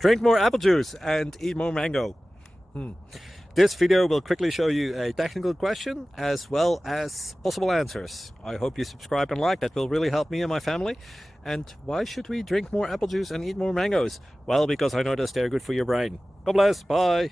Drink more apple juice and eat more mango. This video will quickly show you a technical question as well as possible answers. I hope you subscribe and like, that will really help me and my family. And why should we drink more apple juice and eat more mangoes? Well, because I noticed they're good for your brain. God bless, bye!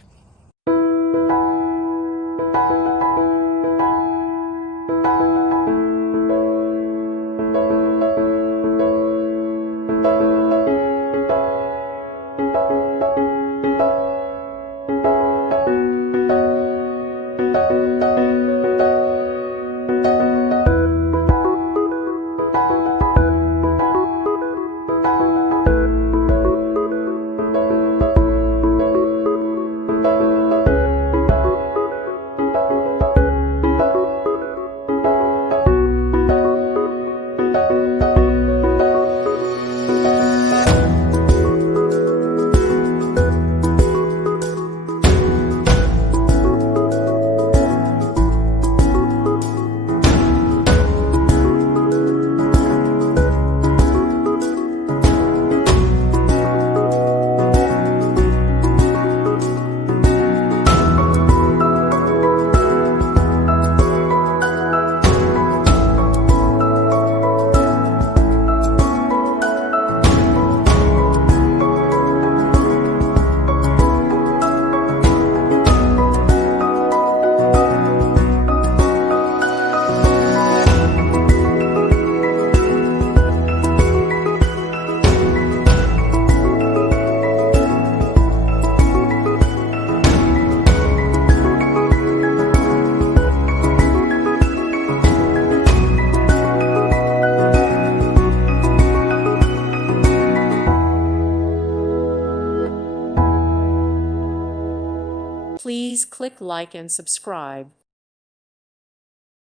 Please click like and subscribe.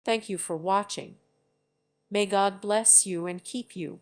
Thank you for watching. May God bless you and keep you.